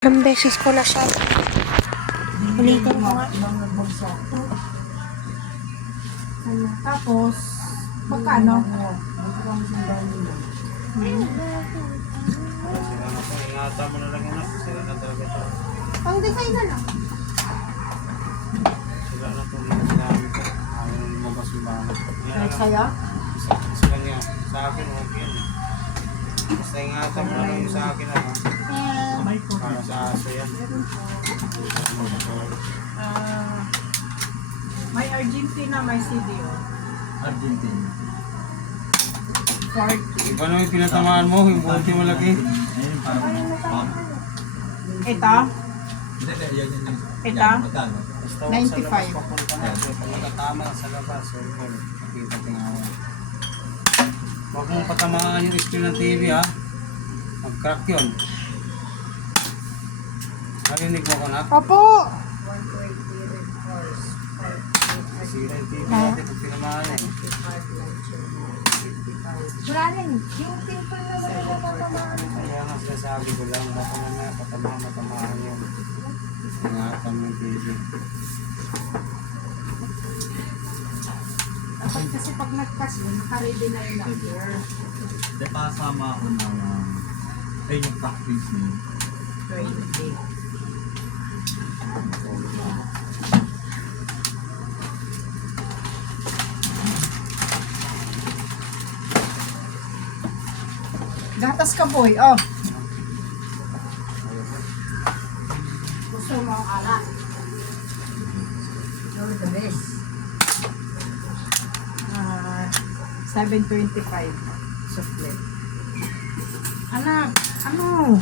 Ilang beses ko na siya. Ulitin ko nga. Tapos, magkano? Ingatan mo na lang yun. Sila na talaga ito. Pang design na lang. Sila na ito. Sinabi ko. Ayaw na lumabas yung bahay. Kahit sa'yo? Sila niya. Sa akin, okay yan. Basta ingatan mo na lang yung sa akin. Para sa aso yan. May Argentina, may CDO. Argentina. 40. Iba na yung pinatamaan mo. Yung bulti mo lagi. Ayun, parang pump. Ito? Hindi, yan. Ito? Yan, magkano? Basta huwag sa 95. labas papunta na. Pag nakatama sa labas, cellphone. Nakita tingawan. Huwag mong patamaan yung screen ng TV ha. Mag-crack yun. Narinig mo ko na? Opo! Sira yung TV natin pag tinamaan eh. Wala rin. Yung simple na matatamaan. Kaya nga sinasabi ko lang, baka mamaya matamaan yun. Ingatan mo yung TV. Dapat kasi pag nag-pass mo, nakaready na yung number. Hindi, kasama ako ng ayun yung practice niyo. 20. Gatas ka boy, oh. Gusto mo ang alat. You're the best. 725 sufle. Anak, ano?